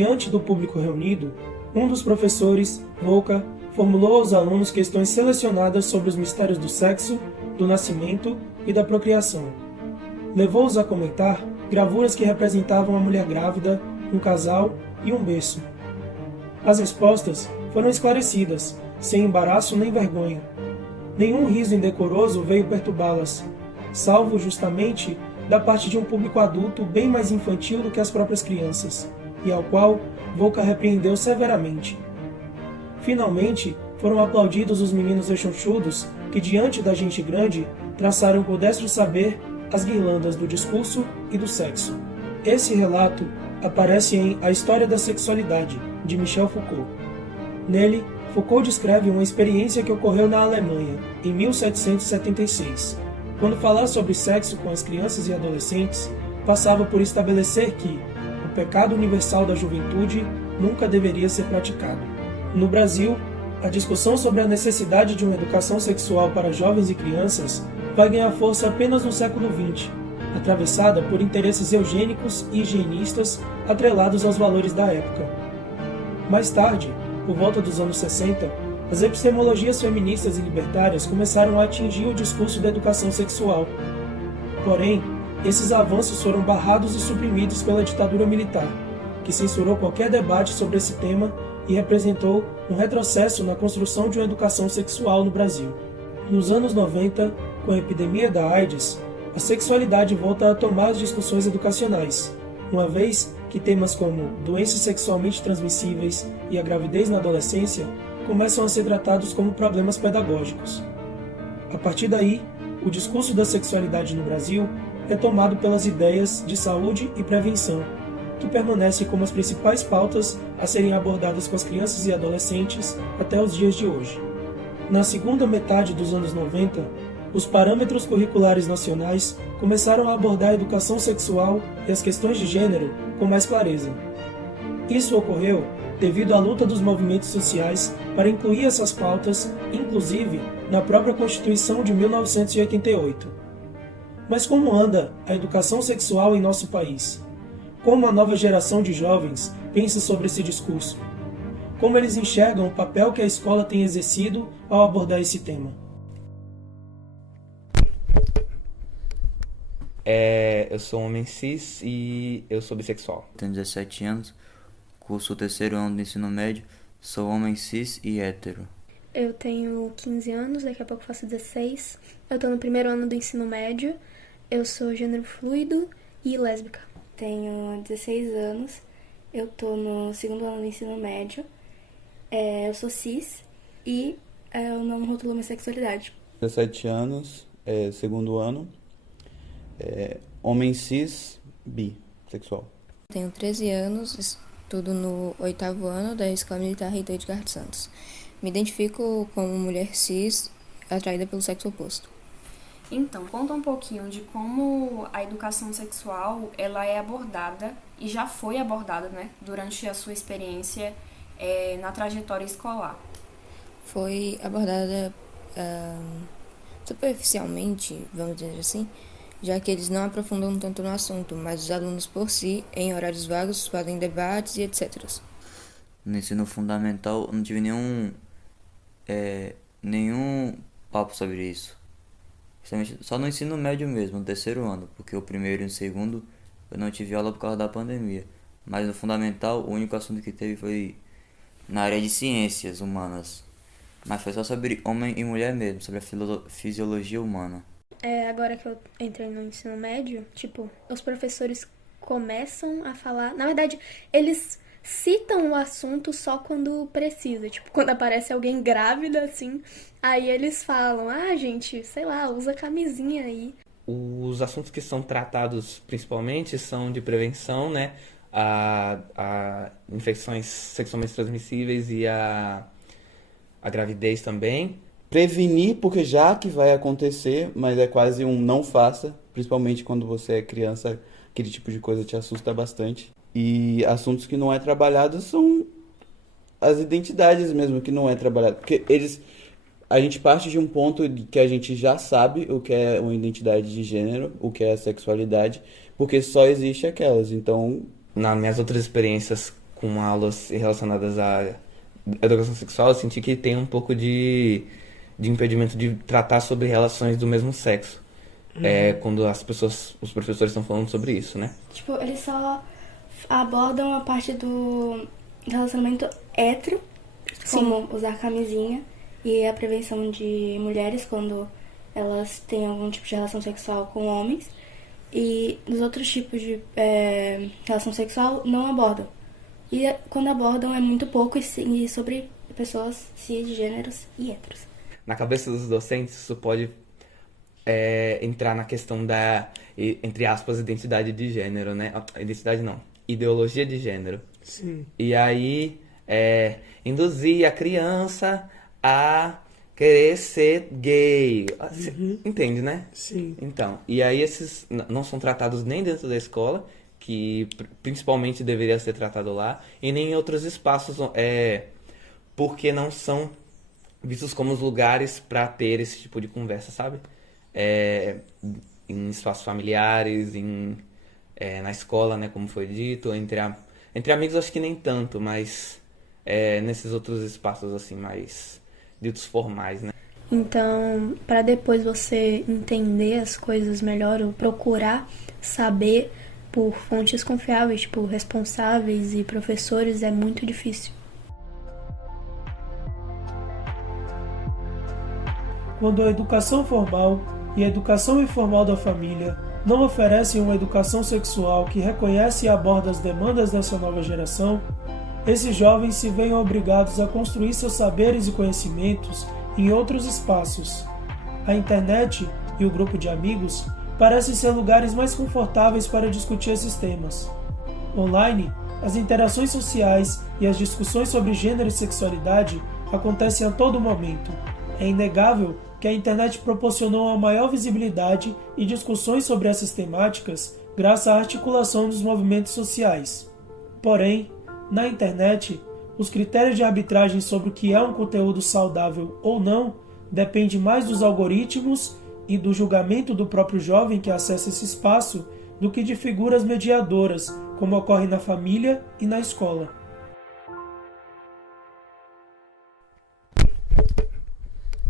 Diante do público reunido, um dos professores, Volka, formulou aos alunos questões selecionadas sobre os mistérios do sexo, do nascimento e da procriação. Levou-os a comentar gravuras que representavam a mulher grávida, um casal e um berço. As respostas foram esclarecidas, sem embaraço nem vergonha. Nenhum riso indecoroso veio perturbá-las, salvo justamente da parte de um público adulto bem mais infantil do que as próprias crianças, e ao qual Volka repreendeu severamente. Finalmente, foram aplaudidos os meninos rechonchudos que, diante da gente grande, traçaram com o destro saber as guirlandas do discurso e do sexo. Esse relato aparece em A História da Sexualidade, de Michel Foucault. Nele, Foucault descreve uma experiência que ocorreu na Alemanha, em 1776, quando falar sobre sexo com as crianças e adolescentes passava por estabelecer que o pecado universal da juventude nunca deveria ser praticado. No Brasil, a discussão sobre a necessidade de uma educação sexual para jovens e crianças vai ganhar força apenas no século XX, atravessada por interesses eugênicos e higienistas atrelados aos valores da época. Mais tarde, por volta dos anos 60, as epistemologias feministas e libertárias começaram a atingir o discurso da educação sexual. Porém, esses avanços foram barrados e suprimidos pela ditadura militar, que censurou qualquer debate sobre esse tema e representou um retrocesso na construção de uma educação sexual no Brasil. Nos anos 90, com a epidemia da AIDS, a sexualidade volta a tomar as discussões educacionais, uma vez que temas como doenças sexualmente transmissíveis e a gravidez na adolescência começam a ser tratados como problemas pedagógicos. A partir daí, o discurso da sexualidade no Brasil é tomado pelas ideias de saúde e prevenção, que permanecem como as principais pautas a serem abordadas com as crianças e adolescentes até os dias de hoje. Na segunda metade dos anos 90, os parâmetros curriculares nacionais começaram a abordar a educação sexual e as questões de gênero com mais clareza. Isso ocorreu devido à luta dos movimentos sociais para incluir essas pautas, inclusive na própria Constituição de 1988. Mas como anda a educação sexual em nosso país? Como a nova geração de jovens pensa sobre esse discurso? Como eles enxergam o papel que a escola tem exercido ao abordar esse tema? Eu sou um homem cis e eu sou bissexual. Tenho 17 anos, curso o terceiro ano do ensino médio, sou homem cis e hétero. Eu tenho 15 anos, daqui a pouco faço 16. Eu tô no primeiro ano do ensino médio, eu sou gênero fluido e lésbica. Tenho 16 anos, eu tô no segundo ano do ensino médio, eu sou cis e eu não rotulo minha sexualidade. 17 anos, segundo ano, homem cis, bissexual. Tenho 13 anos, estudo no 8º ano da Escola Militar Rita Edgar Santos. Me identifico como mulher cis, atraída pelo sexo oposto. Então, conta um pouquinho de como a educação sexual ela é abordada e já foi abordada, né, durante a sua experiência na trajetória escolar. Foi abordada superficialmente, vamos dizer assim, já que eles não aprofundam tanto no assunto, mas os alunos por si, em horários vagos, fazem debates e etc. No ensino fundamental não tive nenhum papo sobre isso. Só no ensino médio mesmo, no terceiro ano, porque o primeiro e o segundo eu não tive aula por causa da pandemia. Mas no fundamental, o único assunto que teve foi na área de ciências humanas. Mas foi só sobre homem e mulher mesmo, sobre a fisiologia humana. Agora que eu entrei no ensino médio, os professores começam a falar... Na verdade, eles citam o assunto só quando precisa. Quando aparece alguém grávida, assim, aí eles falam, gente, sei lá, usa camisinha aí. Os assuntos que são tratados principalmente são de prevenção, né? A infecções sexualmente transmissíveis e a gravidez também. Prevenir, porque já que vai acontecer, mas é quase um não faça, principalmente quando você é criança, aquele tipo de coisa te assusta bastante. E assuntos que não é trabalhado são as identidades mesmo que não é trabalhado, porque a gente parte de um ponto de que a gente já sabe o que é uma identidade de gênero, o que é a sexualidade, porque só existe aquelas. Então, nas minhas outras experiências com aulas relacionadas à educação sexual, eu senti que tem um pouco de impedimento de tratar sobre relações do mesmo sexo. Quando os professores estão falando sobre isso, né? Tipo, eles só abordam a parte do relacionamento hétero, como usar camisinha e a prevenção de mulheres quando elas têm algum tipo de relação sexual com homens. E os outros tipos de relação sexual não abordam. E quando abordam é muito pouco e sobre pessoas cisgêneros e héteros. Na cabeça dos docentes, isso pode entrar na questão da, entre aspas, identidade de gênero, né? Identidade não, ideologia de gênero. Sim. E aí, induzir a criança a querer ser gay. Entende, né? Sim. Então, e aí esses não são tratados nem dentro da escola, que principalmente deveria ser tratado lá, e nem em outros espaços, porque não são vistos como os lugares para ter esse tipo de conversa, sabe? Em espaços familiares, na escola, né, como foi dito, entre amigos acho que nem tanto, mas nesses outros espaços assim mais ditos formais, né? Então, para depois você entender as coisas melhor ou procurar saber por fontes confiáveis, tipo responsáveis e professores, é muito difícil. Quando a educação formal e a educação informal da família não oferecem uma educação sexual que reconhece e aborda as demandas dessa nova geração, esses jovens se veem obrigados a construir seus saberes e conhecimentos em outros espaços. A internet e o grupo de amigos parecem ser lugares mais confortáveis para discutir esses temas. Online, as interações sociais e as discussões sobre gênero e sexualidade acontecem a todo momento. É inegável que a internet proporcionou uma maior visibilidade e discussões sobre essas temáticas graças à articulação dos movimentos sociais. Porém, na internet, os critérios de arbitragem sobre o que é um conteúdo saudável ou não depende mais dos algoritmos e do julgamento do próprio jovem que acessa esse espaço do que de figuras mediadoras, como ocorre na família e na escola.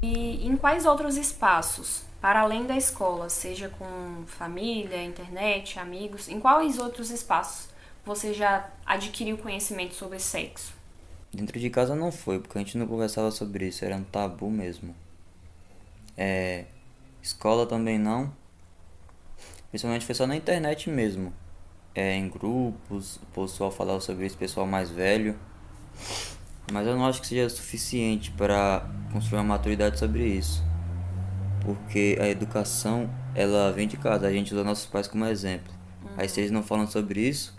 E em quais outros espaços, para além da escola, seja com família, internet, amigos, em quais outros espaços você já adquiriu conhecimento sobre sexo? Dentro de casa não foi, porque a gente não conversava sobre isso, era um tabu mesmo. Escola também não. Principalmente foi só na internet mesmo. Em grupos, o pessoal falava sobre isso, pessoal mais velho. Mas eu não acho que seja suficiente para construir uma maturidade sobre isso. Porque a educação, ela vem de casa, a gente usa nossos pais como exemplo. Aí se eles não falam sobre isso,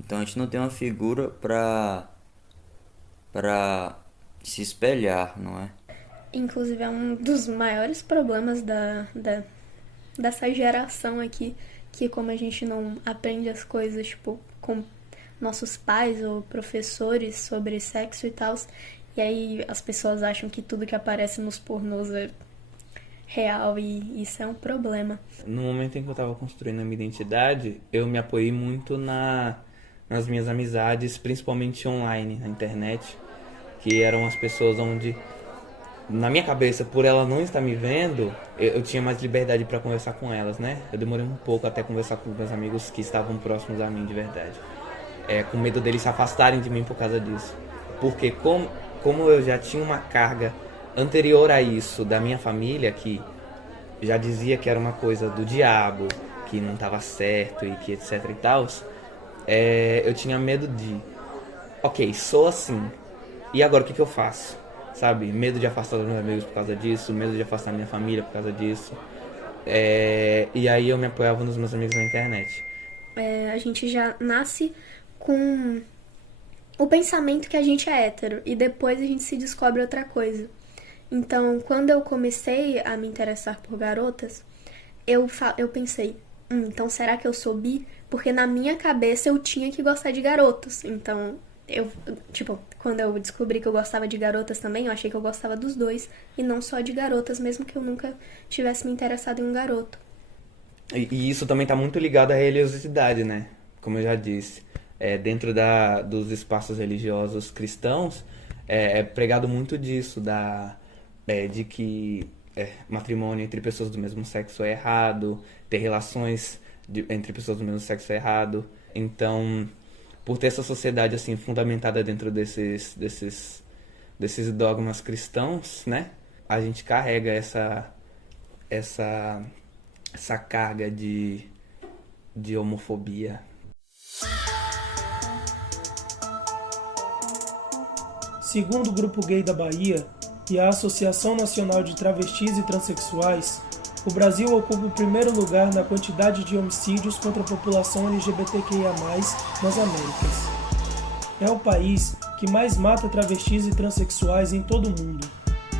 então a gente não tem uma figura para se espelhar, não é? Inclusive é um dos maiores problemas dessa geração aqui, que como a gente não aprende as coisas, tipo, com nossos pais ou professores sobre sexo e tal, e aí as pessoas acham que tudo que aparece nos pornôs é real, e isso é um problema. No momento em que eu estava construindo a minha identidade, eu me apoiei muito nas minhas amizades, principalmente online, na internet, que eram as pessoas onde, na minha cabeça, por ela não estar me vendo, eu tinha mais liberdade para conversar com elas, né? Eu demorei um pouco até conversar com meus amigos que estavam próximos a mim de verdade. Com medo deles se afastarem de mim por causa disso. Porque como eu já tinha uma carga anterior a isso da minha família, que já dizia que era uma coisa do diabo, que não estava certo e que etc e tal, eu tinha medo de, ok, sou assim, e agora o que eu faço? Sabe? Medo de afastar os meus amigos por causa disso, medo de afastar minha família por causa disso. E aí eu me apoiava nos meus amigos na internet. A gente já nasce com o pensamento que a gente é hétero, e depois a gente se descobre outra coisa. Então, quando eu comecei a me interessar por garotas, eu pensei, então será que eu sou bi? Porque na minha cabeça eu tinha que gostar de garotos. Então, quando eu descobri que eu gostava de garotas também, eu achei que eu gostava dos dois, e não só de garotas, mesmo que eu nunca tivesse me interessado em um garoto. E isso também está muito ligado à religiosidade, né? Como eu já disse. dentro dos espaços religiosos cristãos, é pregado muito disso, de que matrimônio entre pessoas do mesmo sexo é errado, ter relações entre pessoas do mesmo sexo é errado. Então, por ter essa sociedade assim fundamentada dentro desses dogmas cristãos, né? A gente carrega essa carga de homofobia. Segundo o Grupo Gay da Bahia e a Associação Nacional de Travestis e Transsexuais, o Brasil ocupa o primeiro lugar na quantidade de homicídios contra a população LGBTQIA+, nas Américas. É o país que mais mata travestis e transexuais em todo o mundo,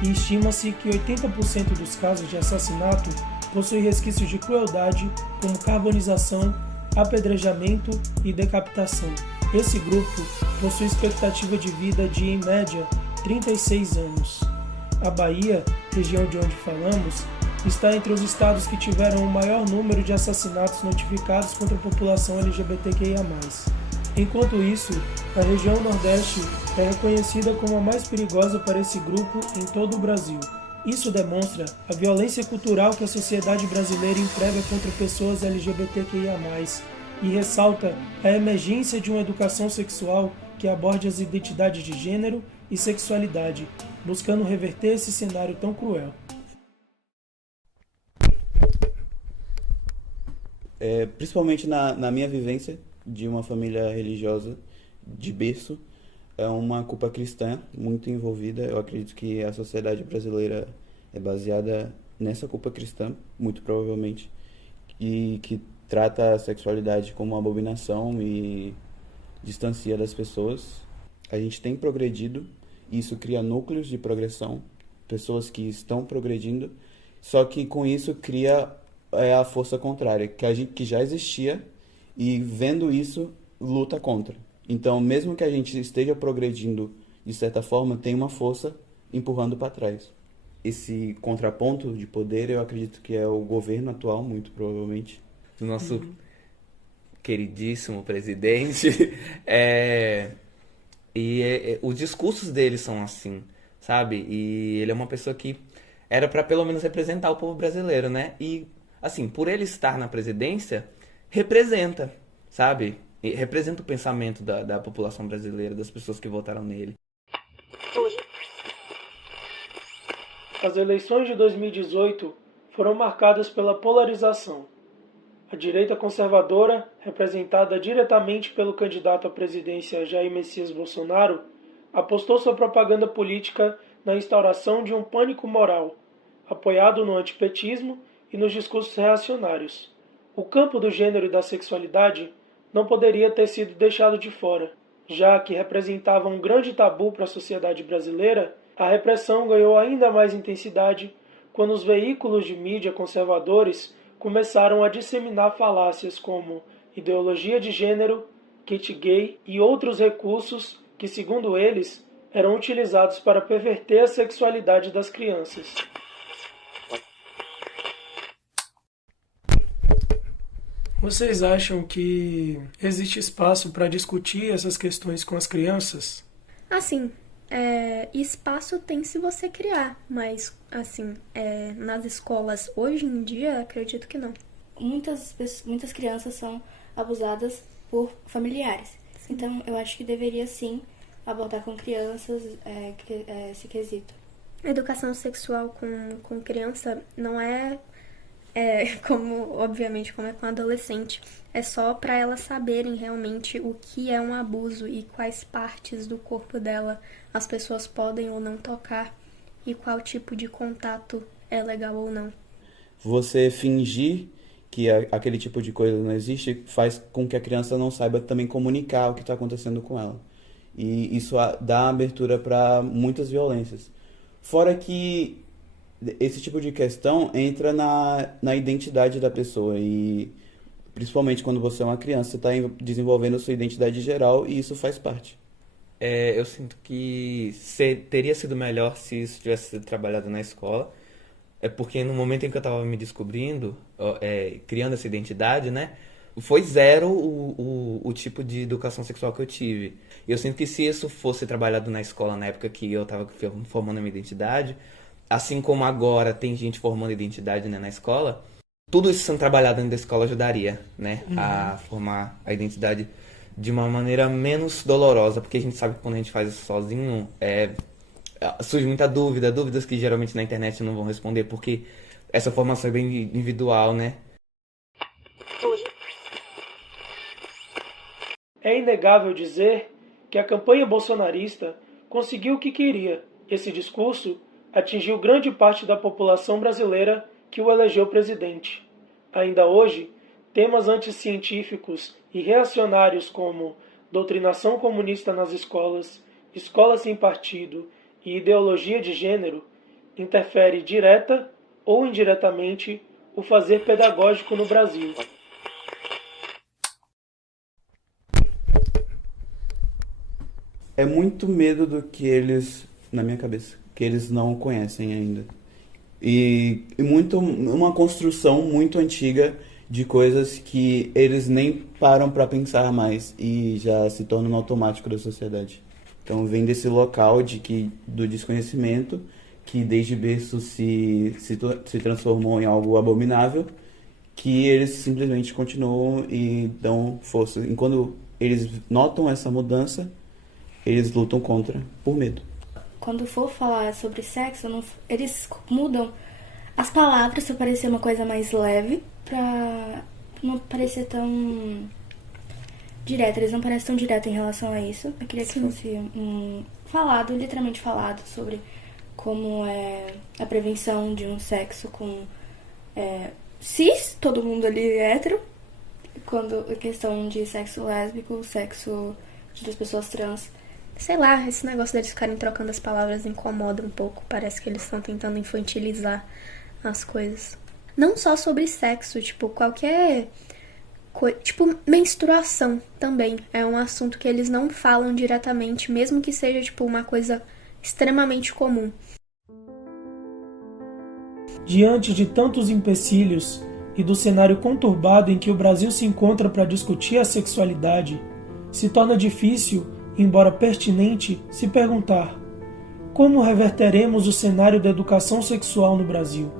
e estima-se que 80% dos casos de assassinato possuem resquícios de crueldade, como carbonização, apedrejamento e decapitação. Esse grupo possui expectativa de vida de, em média, 36 anos. A Bahia, região de onde falamos, está entre os estados que tiveram o maior número de assassinatos notificados contra a população LGBTQIA+. Enquanto isso, a região Nordeste é reconhecida como a mais perigosa para esse grupo em todo o Brasil. Isso demonstra a violência cultural que a sociedade brasileira emprega contra pessoas LGBTQIA+, e ressalta a emergência de uma educação sexual que aborde as identidades de gênero e sexualidade, buscando reverter esse cenário tão cruel. Principalmente na minha vivência de uma família religiosa de berço, é uma culpa cristã muito envolvida. Eu acredito que a sociedade brasileira é baseada nessa culpa cristã, muito provavelmente, e que trata a sexualidade como uma abominação e distancia das pessoas. A gente tem progredido, e isso cria núcleos de progressão, pessoas que estão progredindo, só que com isso cria a força contrária, que já existia, e vendo isso, luta contra. Então, mesmo que a gente esteja progredindo, de certa forma, tem uma força empurrando para trás. Esse contraponto de poder, eu acredito que é o governo atual, muito provavelmente. Do nosso queridíssimo presidente. Os discursos dele são assim, sabe? E ele é uma pessoa que era para pelo menos representar o povo brasileiro, né? E, assim, por ele estar na presidência, representa, sabe? E representa o pensamento da população brasileira, das pessoas que votaram nele. As eleições de 2018 foram marcadas pela polarização. A direita conservadora, representada diretamente pelo candidato à presidência Jair Messias Bolsonaro, apostou sua propaganda política na instauração de um pânico moral, apoiado no antipetismo e nos discursos reacionários. O campo do gênero e da sexualidade não poderia ter sido deixado de fora, já que representava um grande tabu para a sociedade brasileira. A repressão ganhou ainda mais intensidade quando os veículos de mídia conservadores começaram a disseminar falácias como ideologia de gênero, kit gay e outros recursos que, segundo eles, eram utilizados para perverter a sexualidade das crianças. Vocês acham que existe espaço para discutir essas questões com as crianças? Assim, espaço tem se você criar, mas, assim, nas escolas hoje em dia, acredito que não. Muitas crianças são abusadas por familiares. Sim. Então, eu acho que deveria, sim, abordar com crianças esse quesito. A educação sexual com criança não obviamente, como é com adolescente. É só para elas saberem realmente o que é um abuso e quais partes do corpo dela as pessoas podem ou não tocar e qual tipo de contato é legal ou não. Você fingir que aquele tipo de coisa não existe faz com que a criança não saiba também comunicar o que está acontecendo com ela. E isso dá abertura para muitas violências. Fora que esse tipo de questão entra na identidade da pessoa e principalmente quando você é uma criança, você está desenvolvendo a sua identidade geral e isso faz parte. Eu sinto que teria sido melhor se isso tivesse sido trabalhado na escola. Porque no momento em que eu estava me descobrindo, criando essa identidade, né, foi zero o tipo de educação sexual que eu tive. Eu sinto que se isso fosse trabalhado na escola na época que eu estava formando a minha identidade, assim como agora tem gente formando identidade, né, na escola, tudo isso sendo trabalhado dentro da escola ajudaria, né, a formar a identidade de uma maneira menos dolorosa, porque a gente sabe que quando a gente faz isso sozinho, surge muita dúvidas que geralmente na internet não vão responder, porque essa formação é bem individual, né. É inegável dizer que a campanha bolsonarista conseguiu o que queria. Esse discurso atingiu grande parte da população brasileira que o elegeu presidente. Ainda hoje, temas anticientíficos e reacionários como doutrinação comunista nas escolas, escola sem partido e ideologia de gênero interfere direta ou indiretamente o fazer pedagógico no Brasil. É muito medo do que eles, na minha cabeça, que eles não conhecem ainda. E muito uma construção muito antiga de coisas que eles nem param para pensar mais e já se tornam no automático da sociedade. Então vem desse local do desconhecimento que desde berço se transformou em algo abominável, que eles simplesmente continuam e dão força. E quando eles notam essa mudança, eles lutam contra por medo. Quando for falar sobre sexo, eles mudam as palavras para parecer uma coisa mais leve, pra não parecer tão direta. Eles não parecem tão diretos em relação a isso. Eu queria que fosse literalmente falado sobre como é a prevenção de um sexo com cis, todo mundo ali é hétero, quando a questão de sexo lésbico, sexo das pessoas trans. Sei lá, esse negócio deles ficarem trocando as palavras incomoda um pouco. Parece que eles estão tentando infantilizar as coisas. Não só sobre sexo, tipo, qualquer coisa. Tipo, menstruação também. É um assunto que eles não falam diretamente, mesmo que seja, tipo, uma coisa extremamente comum. Diante de tantos empecilhos e do cenário conturbado em que o Brasil se encontra para discutir a sexualidade, se torna difícil, embora pertinente, se perguntar: como reverteremos o cenário da educação sexual no Brasil?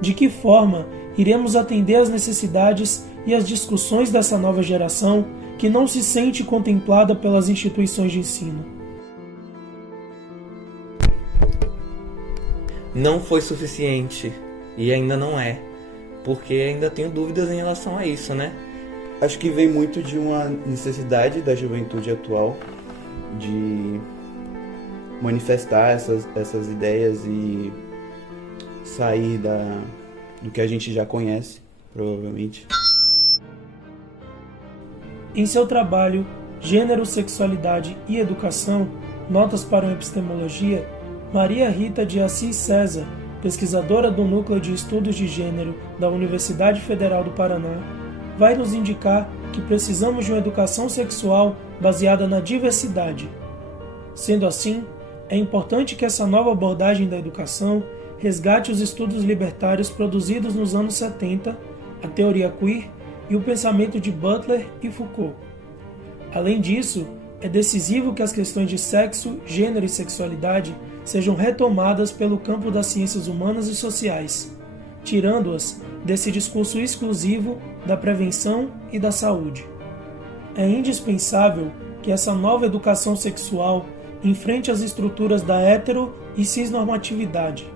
De que forma iremos atender às necessidades e às discussões dessa nova geração que não se sente contemplada pelas instituições de ensino? Não foi suficiente, e ainda não é, porque ainda tenho dúvidas em relação a isso, né? Acho que vem muito de uma necessidade da juventude atual de manifestar essas ideias e sair do que a gente já conhece, provavelmente. Em seu trabalho Gênero, Sexualidade e Educação, Notas para uma Epistemologia, Maria Rita de Assis César, pesquisadora do Núcleo de Estudos de Gênero da Universidade Federal do Paraná, vai nos indicar que precisamos de uma educação sexual baseada na diversidade. Sendo assim, é importante que essa nova abordagem da educação resgate os estudos libertários produzidos nos anos 70, a teoria queer e o pensamento de Butler e Foucault. Além disso, é decisivo que as questões de sexo, gênero e sexualidade sejam retomadas pelo campo das ciências humanas e sociais, tirando-as desse discurso exclusivo da prevenção e da saúde. É indispensável que essa nova educação sexual enfrente as estruturas da hetero e cisnormatividade,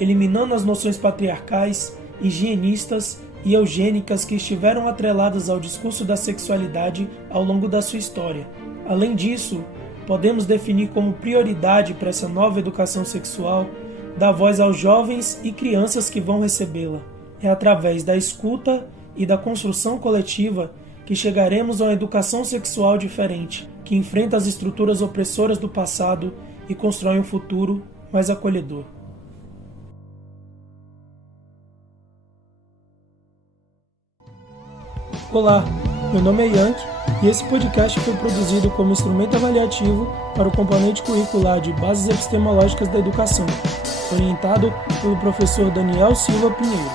eliminando as noções patriarcais, higienistas e eugênicas que estiveram atreladas ao discurso da sexualidade ao longo da sua história. Além disso, podemos definir como prioridade para essa nova educação sexual dar voz aos jovens e crianças que vão recebê-la. É através da escuta e da construção coletiva que chegaremos a uma educação sexual diferente, que enfrenta as estruturas opressoras do passado e constrói um futuro mais acolhedor. Olá, meu nome é Yankee e esse podcast foi produzido como instrumento avaliativo para o componente curricular de Bases Epistemológicas da Educação, orientado pelo professor Daniel Silva Pinheiro.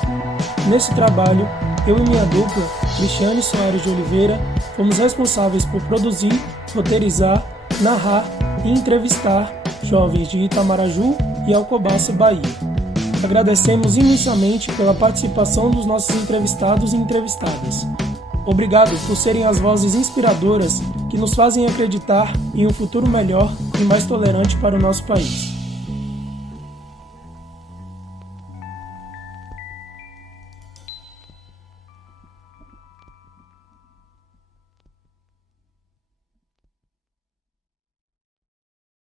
Nesse trabalho, eu e minha dupla, Cristiane Soares de Oliveira, fomos responsáveis por produzir, roteirizar, narrar e entrevistar jovens de Itamaraju e Alcobaça, Bahia. Agradecemos imensamente pela participação dos nossos entrevistados e entrevistadas. Obrigado por serem as vozes inspiradoras que nos fazem acreditar em um futuro melhor e mais tolerante para o nosso país.